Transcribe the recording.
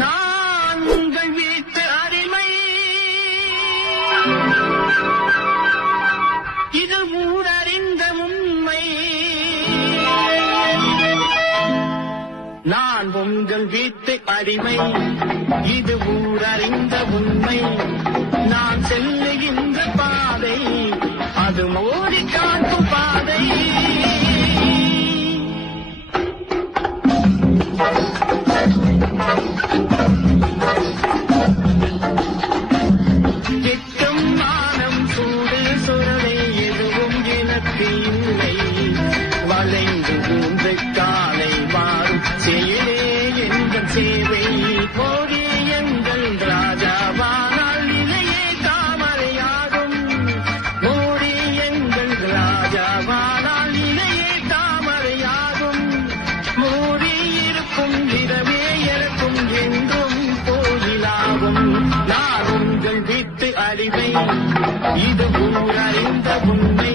நான் உங்கள் வீட்டு அடிமை, இது ஊரறிந்த உண்மை. நான் உங்கள் வீட்டு அடிமை, இது ஊரறிந்த உண்மை. நான் செல்லுகின்ற பாதை அது மோடி காட்டும் பாதை. வெட்கம் மானம் சூடு சுரலை எதுவும் எனக்கு இல்லை. வளைந்து ஊன்று காலை மாறும் செயலே எங்கள் சேவை. கோடி எங்கள் ராஜாவானால் நிலையே தாமரையாகும். மோடி எங்கள் ராஜாவானால் நிலையே தாமரையாகும். மூடி இருக்கும் இடமே எனக்கும் என்றும் கோயிலாகும். நான் உங்கள் வீட்டு அடிமை, இது ஊரறிந்த உண்மை.